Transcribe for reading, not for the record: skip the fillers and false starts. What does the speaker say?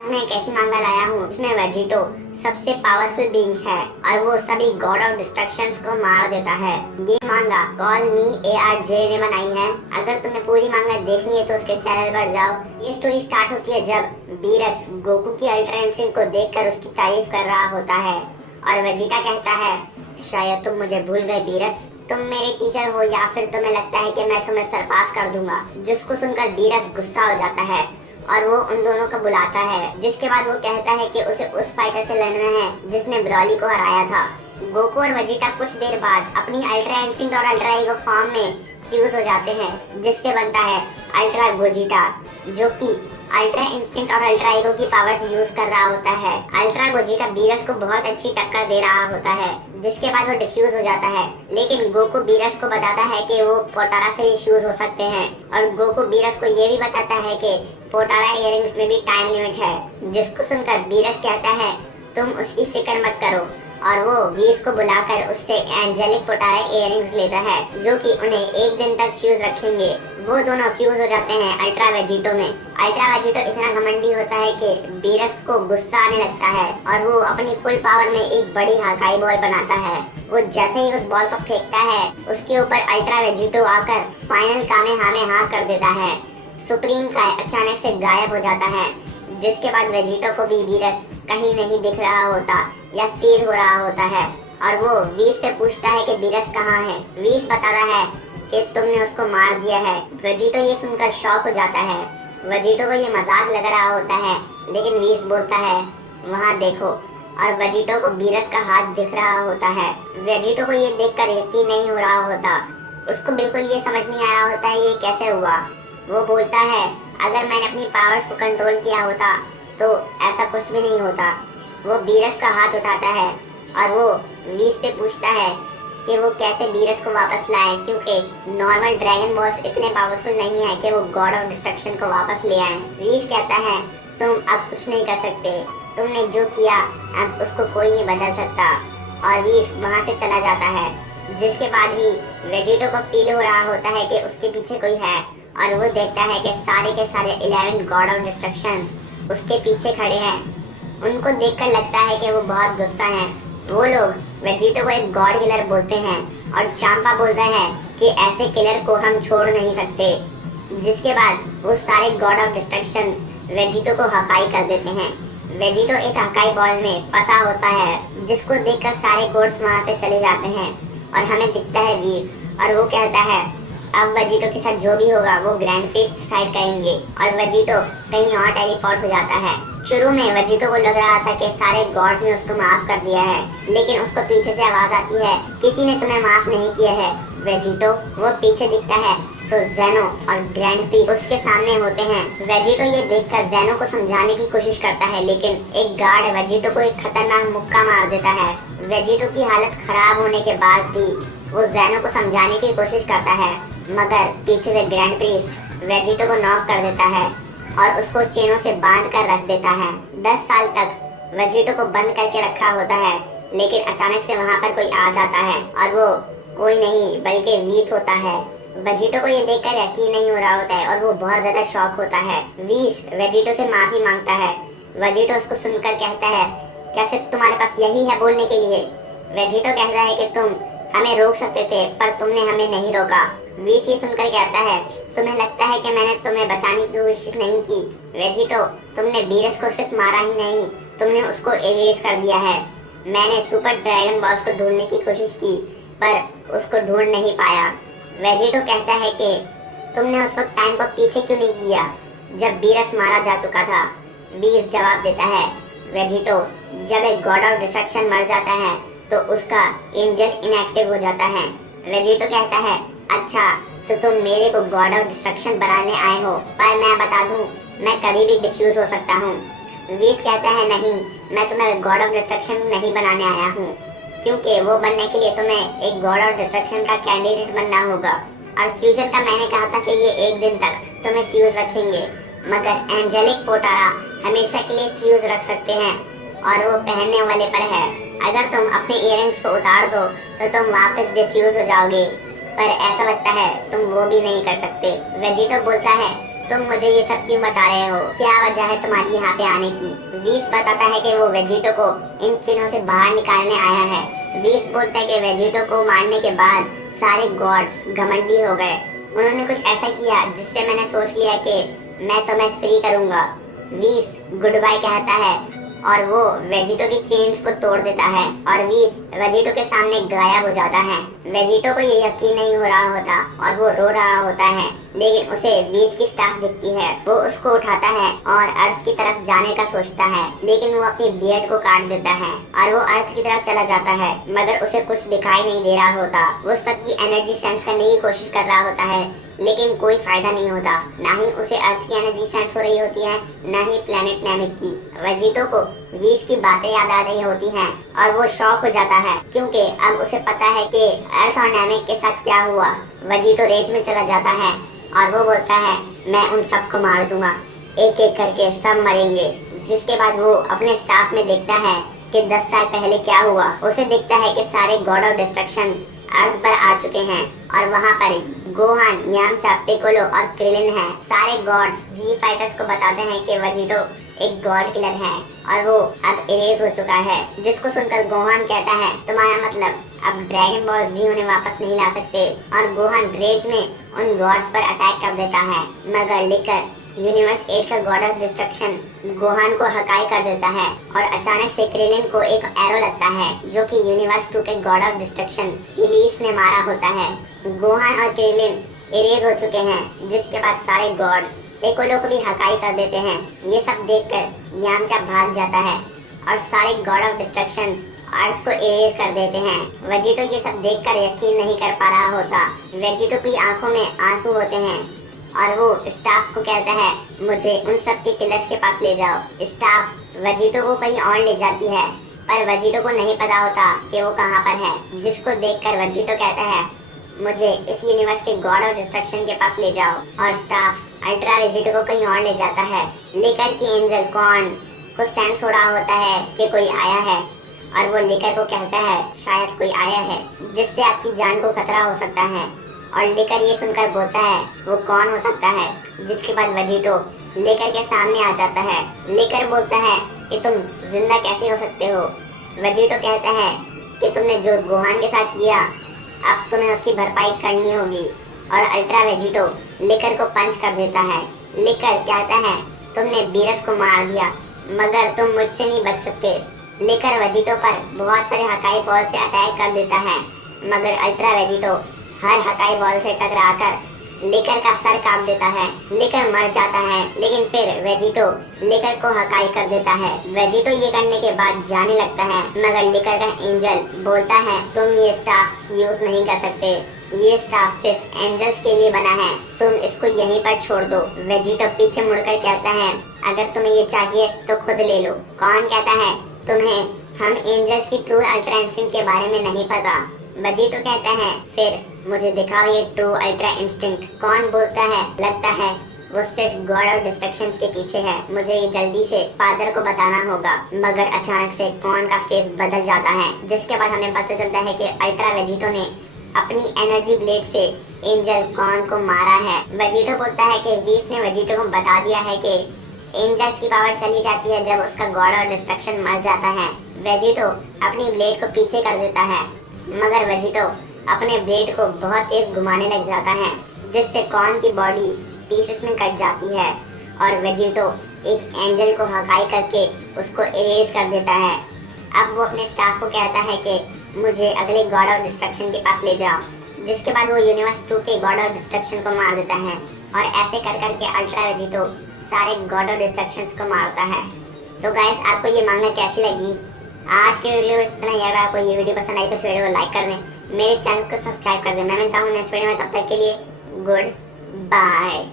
मैं एक ऐसी मांगा लाया हूँ जिसमें वेजिटो सबसे पावरफुल बीइंग है और वो सभी गॉड ऑफ डिस्ट्रक्शंस को मार देता है। ये मांगा कॉल मी ARJ ने बनाई है। अगर तुम्हें पूरी मांगा देखनी है तो उसके चैनल पर जाओ। ये स्टोरी स्टार्ट होती है जब बीरस गोकू की अल्ट्रा इंस्टिंक्ट को देखकर उसकी तारीफ कर रहा होता है और वेजिटा कहता है, शायद तुम मुझे भूल गए बीरस, तुम मेरे टीचर हो या फिर तुम्हें लगता है कि मैं तुम्हें सरपास कर दूंगा। जिसको सुनकर बीरस गुस्सा हो जाता है और वो उन दोनों को बुलाता है, जिसके बाद वो कहता है कि उसे उस फाइटर से लड़ना है जिसने ब्रॉली को हराया था। गोकू और वेजिटा कुछ देर बाद अपनी अल्ट्रा इंस्टिंक्ट और अल्ट्रा ईगो फॉर्म में फ्यूज हो जाते हैं, जिससे बनता है अल्ट्रा गोजिटा, जो कि अल्ट्रा इंस्टिंक्ट और अल्ट्रा ईगो की पावर्स यूज कर रहा होता है। अल्ट्रा गोजिटा बीरस को बहुत अच्छी टक्कर दे रहा होता है, जिसके बाद वो डिफ्यूज हो जाता है। लेकिन गोकू बीरस को बताता है कि वो पोटारा से भी फ्यूज हो सकते हैं और गोकू बीरस को ये भी बताता है कि पोटारा इयररिंग्स में भी टाइम लिमिट है। जिसको सुनकर बीरस कहता है, तुम उसकी फिक्र मत करो, और वो वीस को बुलाकर उससे एंजेलिक पोटारा इयररिंग्स लेता है, जो कि उन्हें एक दिन तक फ्यूज रखेंगे। वो दोनों फ्यूज हो जाते हैं अल्ट्रा वेजिटो में। अल्ट्रा वेजिटो इतना घमंडी होता है कि बीरस को गुस्सा आने लगता है और वो अपनी फुल पावर में एक बड़ी हकाई बॉल बनाता है। वो जैसे ही उस बॉल को फेंकता है, उसके ऊपर अल्ट्रा वेजिटो आकर फाइनल कामेहामेहा कर देता है। सुप्रीम काय अचानक से गायब हो जाता है, जिसके बाद वेजिटो को भी बीरस कहीं नहीं दिख रहा होता या फील हो रहा होता है और वो वीस से पूछता है कि बीरस कहाँ है। वीस बताता है कि तुमने उसको मार दिया है। वेजिटो ये सुनकर शॉक हो जाता है। वेजिटो को ये मजाक लग रहा होता है, लेकिन वीस बोलता है, वहाँ देखो, और वेजिटो को बीरस का हाथ दिख रहा होता है। वेजिटो को ये देखकर यकीन नहीं हो रहा होता। उसको बिल्कुल ये समझ नहीं आ रहा होता है ये कैसे हुआ। वो बोलता है, अगर मैंने अपनी पावर्स को कंट्रोल किया होता तो ऐसा कुछ भी नहीं होता। वो बीरस का हाथ उठाता है और वो वीस से पूछता है कि वो कैसे बीरस को वापस लाए, क्योंकि नॉर्मल ड्रैगन बॉल्स इतने पावरफुल नहीं है कि वो गॉड ऑफ डिस्ट्रक्शन को वापस ले आए। वीस कहता है, तुम अब कुछ नहीं कर सकते, तुमने जो किया अब उसको कोई नहीं बदल सकता, और वीस वहाँ से चला जाता है। जिसके बाद भी वेजिटो को फील हो रहा होता है कि उसके पीछे कोई है और वो देखता है कि सारे के सारे 11 गॉड ऑफ डिस्ट्रक्शंस उसके पीछे खड़े हैं। उनको देखकर लगता है कि वो बहुत गुस्सा हैं। वो लोग वेजिटो को एक गॉड किलर बोलते हैं और चांपा बोलता है कि ऐसे किलर को हम छोड़ नहीं सकते। जिसके बाद वो सारे गॉड ऑफ डिस्ट्रक्शंस वेजिटो को हकाई कर देते हैं। वेजिटो एक हकाई बॉल में फंसा होता है, जिसको देखकर सारे गॉड्स वहाँ से चले जाते हैं और हमें दिखता है वीस, और वो कहता है अब वेजिटो के साथ जो भी होगा वो ग्रैंड फीस्ट डिसाइड करेंगे, और वेजिटो कहीं और टेलीपोर्ट हो जाता है। शुरू में वेजिटो को लग रहा था कि सारे गॉड्स ने उसको माफ कर दिया है, लेकिन उसको पीछे से आवाज आती है, किसी ने तुम्हें माफ नहीं किया है वेजिटो। वो पीछे दिखता है तो जेनो और ग्रैंड फीस्ट उसके सामने होते हैं। वेजिटो ये देखकर जेनो को समझाने की कोशिश करता है, लेकिन एक गार्ड वेजिटो को एक खतरनाक मुक्का मार देता है। वेजिटो की हालत खराब होने के बाद भी वो जेनो को समझाने की कोशिश करता है, मगर पीछे से ग्रैंड प्रीस्ट वेजिटो को नॉक कर देता है और उसको चेनों से बांध कर रख देता है। 10 साल तक वेजिटो को बंद करके रखा होता है, लेकिन अचानक से वहाँ पर कोई आ जाता है और वो कोई नहीं बल्कि वीस होता है। वेजिटो को ये देखकर यकीन नहीं हो रहा होता है और वो बहुत ज्यादा शॉक होता है। वीस वेजिटो से माफी मांगता है। वेजिटो उसको सुनकर कहता है, क्या सिर्फ तुम्हारे पास यही है बोलने के लिए? वेजिटो कहता है कि तुम हमें रोक सकते थे पर तुमने हमें नहीं रोका। वीस ये सुनकर कहता है, तुम्हें लगता है कि मैंने तुम्हें बचाने की कोशिश नहीं की वेजिटो, तुमने बीरस को सिर्फ मारा ही नहीं, तुमने उसको एरेज कर दिया है। मैंने सुपर ड्रैगन बॉल्स को ढूंढने की कोशिश की पर उसको ढूंढ नहीं पाया। वेजिटो कहता है कि तुमने उस वक्त टाइम को पीछे क्यों नहीं किया जब बीरस मारा जा चुका था। बीस जवाब देता है, वेजिटो, जब एक गॉड ऑफ डिस्ट्रक्शन मर जाता है तो उसका इंजन इनएक्टिव हो जाता है। वेजिटो कहता है, अच्छा तो तुम मेरे को गॉड ऑफ डिस्ट्रक्शन बनाने आए हो, पर मैं बता दूं मैं कभी भी डिफ्यूज हो सकता हूँ। वीस कहता है, नहीं, मैं तुम्हें गॉड ऑफ डिस्ट्रक्शन नहीं बनाने आया हूँ, क्योंकि वो बनने के लिए तुम्हें एक गॉड ऑफ डिस्ट्रक्शन का कैंडिडेट बनना होगा, और फ्यूजन का मैंने कहा था कि ये एक दिन तक तुम्हें फ्यूज रखेंगे, मगर एंजेलिक पोटारा हमेशा के लिए फ्यूज रख सकते हैं और वो पहनने वाले पर है। अगर तुम अपने इयररिंग्स को उतार दो तो तुम वापस डिफ्यूज हो जाओगे, पर ऐसा लगता है तुम वो भी नहीं कर सकते। वेजिटो बोलता है, तुम मुझे ये सब क्यों बता रहे हो? क्या वजह है तुम्हारी यहाँ पे आने की? व्हीस बताता है कि वो वेजिटो को इन चीनों से बाहर निकालने आया है। व्हीस बोलता है कि वेजिटो को मारने के बाद सारे गॉड्स घमंडी हो गए। उन्होंने कुछ ऐसा किया जिससे मैंने सोच लिया कि मैं तुम्हें फ्री करूंगा। व्हीस गुड बाय कहता है और वो वेजिटो की चेन्स को तोड़ देता है और व्हीस वेजिटो के सामने गायब हो जाता है। वेजिटो को ये यकीन नहीं हो रहा होता और वो रो रहा होता है, लेकिन उसे व्हीस की स्टाफ दिखती है। वो उसको उठाता है और अर्थ की तरफ जाने का सोचता है, लेकिन वो अपनी बियर्ड को काट देता है और वो अर्थ की तरफ चला जाता है, मगर उसे कुछ दिखाई नहीं दे रहा होता। वो सबकी एनर्जी सेंस करने की कोशिश कर रहा होता है, लेकिन कोई फायदा नहीं होता। ना ही उसे अर्थ की एनर्जी सेंस हो रही होती है, ना ही प्लेनेट नैमिक की। वेजिटो को व्हीस की बातें याद आ रही होती हैं और वो शॉक हो जाता है, क्योंकि अब उसे पता है कि अर्थ और नैमिक के साथ क्या हुआ। वेजिटो रेज में चला जाता है और वो बोलता है, मैं उन सबको मार दूंगा, एक एक करके सब मरेंगे। जिसके बाद वो अपने स्टाफ में देखता है कि 10 साल पहले क्या हुआ। उसे दिखता है कि सारे गॉड ऑफ डिस्ट्रक्शंस अर्थ पर आ चुके हैं और वहाँ पर गोहान, यामचा, पिकोलो और क्रिलिन है। सारे गॉड्स जी फाइटर्स को बताते हैं कि वेजिटो एक गॉड किलर है और वो अब इरेज हो चुका है। जिसको सुनकर गोहान कहता है, तुम्हारा मतलब अब ड्रैगन बॉल्स भी उन्हें वापस नहीं ला सकते। और गोहान रेज में उन गॉड्स पर अटैक कर देता है, मगर लेकर यूनिवर्स 8 का गॉड ऑफ डिस्ट्रक्शन गोहान को हकाई कर देता है और अचानक से क्रिलिन को एक एरो लगता है जो कि यूनिवर्स 2 के गॉड ऑफ डिस्ट्रक्शन हीलिस ने मारा होता है। गोहान और क्रिलिन इरेज हो चुके हैं, जिसके बाद सारे गॉड्स पिकोलो को भी हकाई कर देते हैं। ये सब देखकर यामचा भाग जाता है और सारे गॉड ऑफ डिस्ट्रक्शंस अर्थ को इरेज कर देते हैं। वेजिटो ये सब देखकर यकीन नहीं कर पा रहा होता। वेजिटो की आंखों में आंसू होते हैं और वो स्टाफ को कहता है, मुझे उन सब के किलर्स के पास ले जाओ। स्टाफ वेजिटो को कहीं और ले जाती है, पर वेजिटो को नहीं पता होता कि वो कहाँ पर है। जिसको देखकर वेजिटो कहता है, मुझे इस यूनिवर्स के गॉड ऑफ डिस्ट्रक्शन के पास ले जाओ। और स्टाफ अल्ट्रा वेजिटो को कहीं और ले जाता है, लेकर की एंजल कॉर्न को सेंस हो रहा होता है कि कोई आया है और वो लेकर को कहता है, शायद कोई आया है जिससे आपकी जान को खतरा हो सकता है। और लेकर ये सुनकर बोलता है, वो कौन हो सकता है? जिसके बाद वेजिटो लेकर के सामने आ जाता है। लेकर बोलता है कि तुम जिंदा कैसे हो सकते हो? वेजिटो कहता है कि तुमने जो गोहान के साथ किया, अब तुम्हें उसकी भरपाई करनी होगी। और अल्ट्रा वेजिटो लेकर को पंच कर देता है। लेकर कहता है, तुमने बीरस को मार दिया, मगर तुम मुझसे नहीं बच सकते। लेकर वेजिटो पर बहुत सारे हकाई बॉल से अटैक कर देता है, मगर अल्ट्रा वेजिटो हर हकाई बॉल से टकराकर लेकर का सर काट देता है। लेकर मर जाता है, लेकिन फिर वेजिटो लेकर को हकाई कर देता है। वेजिटो ये करने के बाद जाने लगता है, मगर लेकर का एंजल बोलता है, तुम ये स्टाफ यूज नहीं कर सकते, ये स्टाफ सिर्फ एंजल्स के लिए बना है, तुम इसको यहीं पर छोड़ दो। वेजिटो पीछे मुड़कर कहता है, अगर तुम्हें ये चाहिए तो खुद ले लो। कौन कहता है, तुम्हें हम एंजल्स की ट्रू अल्ट्रा इंस्टिंक्ट के बारे में नहीं पता। वेजिटो कहता है, फिर मुझे दिखाओ ये ट्रू अल्ट्रा इंस्टिंक्ट। कौन बोलता है, लगता है वो सिर्फ गॉड ऑफ डिस्ट्रक्शंस के पीछे है, मुझे ये जल्दी से फादर को बताना होगा। मगर अचानक से कौन का फेस बदल जाता है, जिसके बाद हमें पता चलता है कि अल्ट्रा वेजिटो ने अपनी एनर्जी ब्लेड से एंजल कॉन को मारा है। वेजिटो बोलता है कि व्हीस ने वेजिटो को बता दिया है कि एंजल्स की पावर चली जाती है जब उसका गॉड ऑफ डिस्ट्रक्शन मर जाता है। वेजिटो अपनी ब्लेड को पीछे कर देता है, मगर वेजिटो अपने ब्लेड को बहुत तेज घुमाने लग जाता है, जिससे कॉर्न की बॉडी पीसेस में कट जाती है और वेजिटो एक एंजल को हकाई करके उसको इरेज कर देता है। अब वो अपने स्टाफ को कहता है कि मुझे अगले गॉड ऑफ डिस्ट्रक्शन के पास ले जाओ। जिसके बाद वो यूनिवर्स 2 के गॉड ऑफ डिस्ट्रक्शन को मार देता है और ऐसे कर करके अल्ट्रा वेजिटो सारे गॉड ऑफ डिस्ट्रक्शंस को मारता है। तो गाइस, आपको ये मांगा कैसी लगी? आज के वीडियो में इतना ही। अगर आपको ये वीडियो पसंद आई तो इस वीडियो को लाइक कर दें, मेरे चैनल को सब्सक्राइब कर दें। मैं मिलता हूँ नेक्स्ट वीडियो में, तब तक के लिए गुड बाय।